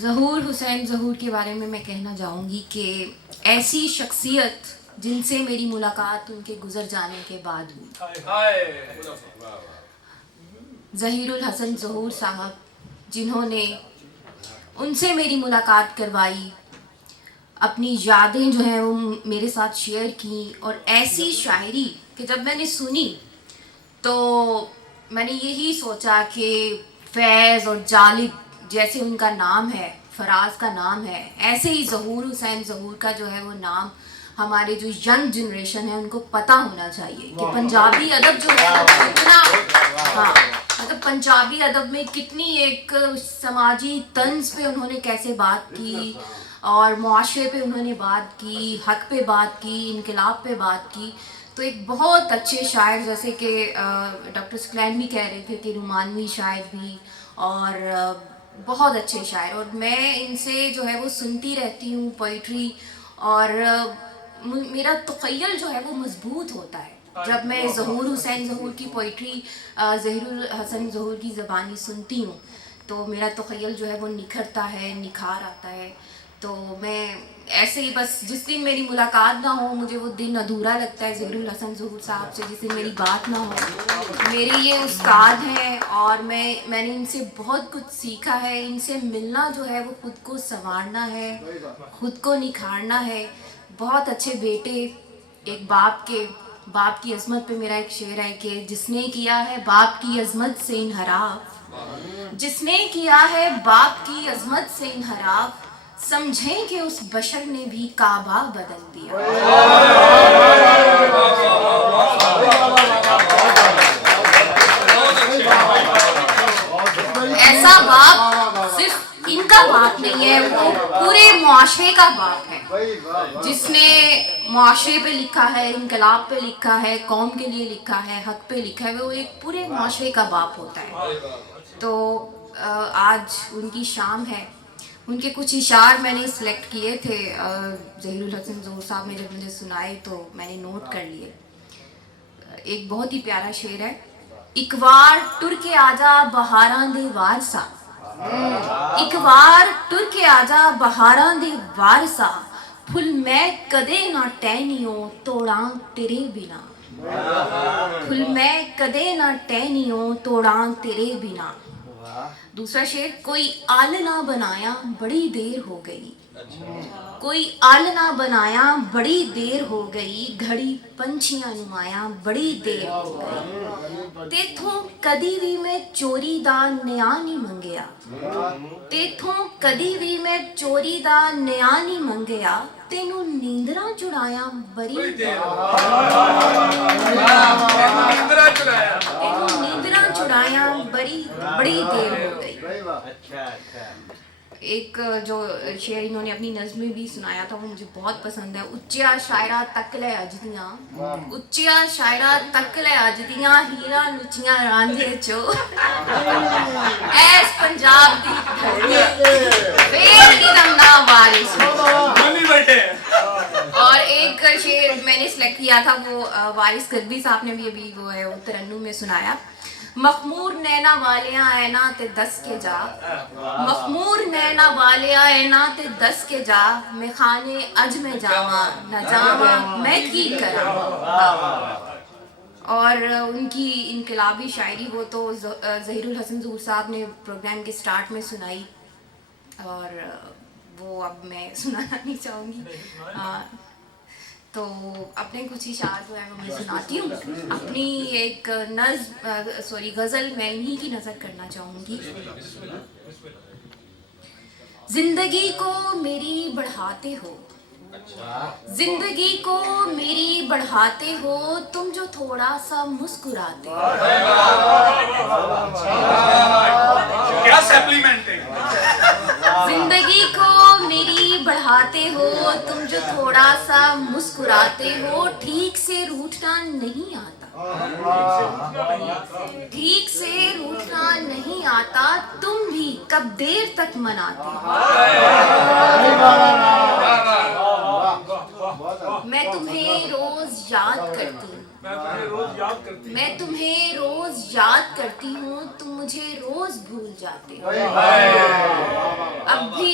ظہور حسین ظہور کے بارے میں کہنا چاہوں گی کہ ایسی شخصیت جن سے میری ملاقات ان کے گزر جانے کے بعد ہوئی، ظہیر الحسن ظہور صاحب، جنہوں نے ان سے میری ملاقات کروائی، اپنی یادیں جو ہیں وہ میرے ساتھ شیئر کیں، اور ایسی شاعری کہ جب میں نے سنی تو میں نے یہی سوچا کہ فیض اور جالب جیسے ان کا نام ہے، فراز کا نام ہے، ایسے ہی ظہور حسین ظہور کا جو ہے وہ نام ہمارے جو ینگ جنریشن ہے ان کو پتہ ہونا چاہیے کہ پنجابی ادب جو ہے وہ کتنا، ہاں مطلب پنجابی ادب میں کتنی ایک سماجی طنز پہ انہوں نے کیسے بات کی، اور معاشرے پہ انہوں نے بات کی، حق پہ بات کی، انقلاب پہ بات کی. تو ایک بہت اچھے شاعر جیسے کہ ڈاکٹر سکلین بھی کہہ رہے تھے کہ رومانوی شاعر بھی، اور بہت اچھے شاعر، اور میں ان سے جو ہے وہ سنتی رہتی ہوں پوئٹری، اور میرا تخیل جو ہے وہ مضبوط ہوتا ہے جب میں ظہور حسین ظہور کی پوئٹری، ظہیر الحسن ظہور کی زبانی سنتی ہوں تو میرا تخیل جو ہے وہ نکھرتا ہے، نکھار آتا ہے. تو میں ایسے ہی بس جس دن میری ملاقات نہ ہو مجھے وہ دن ادھورا لگتا ہے ظہیر الحسن ظہور صاحب سے، جس دن میری بات نہ ہو. میرے یہ استاد ہیں اور میں نے ان سے بہت کچھ سیکھا ہے. ان سے ملنا جو ہے وہ خود کو سنوارنا ہے، خود کو نکھارنا ہے. بہت اچھے بیٹے، ایک باپ کی عظمت پہ میرا ایک شعر ہے کہ جس نے کیا ہے باپ کی عظمت سے انحراف، جس نے کیا ہے باپ کی عظمت سے انحراف، سمجھیں کہ اس بشر نے بھی کعبہ بدل دیا. ایسا باپ صرف ان کا باپ نہیں ہے، وہ پورے معاشرے کا باپ ہے، جس نے معاشرے پہ لکھا ہے، انقلاب پہ لکھا ہے، قوم کے لیے لکھا ہے، حق پہ لکھا ہے، وہ ایک پورے معاشرے کا باپ ہوتا ہے. تو آج ان کی شام ہے. ان کے کچھ اشعار میں نے سلیکٹ کیے تھے، ظہیر الحسن ظہور صاحب نے جب مجھے سنائے تو میں نے نوٹ کر لیے. ایک بہت ہی پیارا شعر ہے. ایک وار ٹر کے آجا بہاراں دے وارسا، ایک وار ٹر کے آجا بہاراں دے وارسا، پھل میں کدے نہ ٹہنیوں توڑاں تیرے بنا، پھل میں کدے نہ ٹہنیوں توڑاں تیرے بنا. دوسرا شعر، کوئی آل نہ بنایا بڑی دیر ہو گئی، کوئی آل نہ بنایا بڑی دیر ہو گئی، گھڑی پنچھیاں نمایاں بڑی دیر ہو گئی، تیتھوں کدی بھی میں چوری دا نیا نہیں منگیا، تیتھوں کدی بھی میں چوری دا نیا نہیں منگیا، تینوں نیندراں چڑایا بڑی دیر ہو تینوں نیندراں چڑایا بڑی دیر ہو گئی. ایک جو شعر انہوں نے اپنی نظم میں بھی سنایا تھا وہ مجھے بہت پسند ہے. اچیا شاعرہ تک لے اجدیاں، اچیا شاعرہ تک لے اجدیاں، ہیرا لچیاں رانجھے چو، ایس پنجاب دی دھرتی فیر دی رنگا وارث. اور ایک شعر میں نے سلیکٹ کیا تھا، وہ وارث قطبی صاحب نے بھی ابھی وہ ہے ترنم میں سنایا. مخمور نینا والیاں اینا تے دس کے جا، مخمور نینا والیاں اینا تے دس کے جا، میں خانے اج میں جاواں نہ جاواں میں کی کراں. اور ان کی انقلابی شاعری وہ تو ظہیر الحسن ظہور صاحب نے پروگرام کے سٹارٹ میں سنائی، اور وہ اب میں سنانا نہیں چاہوں گی. تو اپنے کچھ اشعار جو ہے وہ میں سناتی ہوں. اپنی ایک غزل میں انہی کی نظر کرنا چاہوں گی. زندگی کو میری بڑھاتے ہو، زندگی کو میری بڑھاتے ہو، تم جو تھوڑا سا مسکراتے ہو. زندگی کو میری بڑھاتے ہو، تم جو تھوڑا سا مسکراتے ہو، ٹھیک سے روٹھنا نہیں آتا، ٹھیک سے روٹھنا نہیں آتا، تم بھی کب دیر تک مناتے ہو. میں تمہیں روز یاد کرتی ہوں، میں تمہیں روز یاد کرتی ہوں، تم مجھے روز بھول جاتے ہو. اب بھی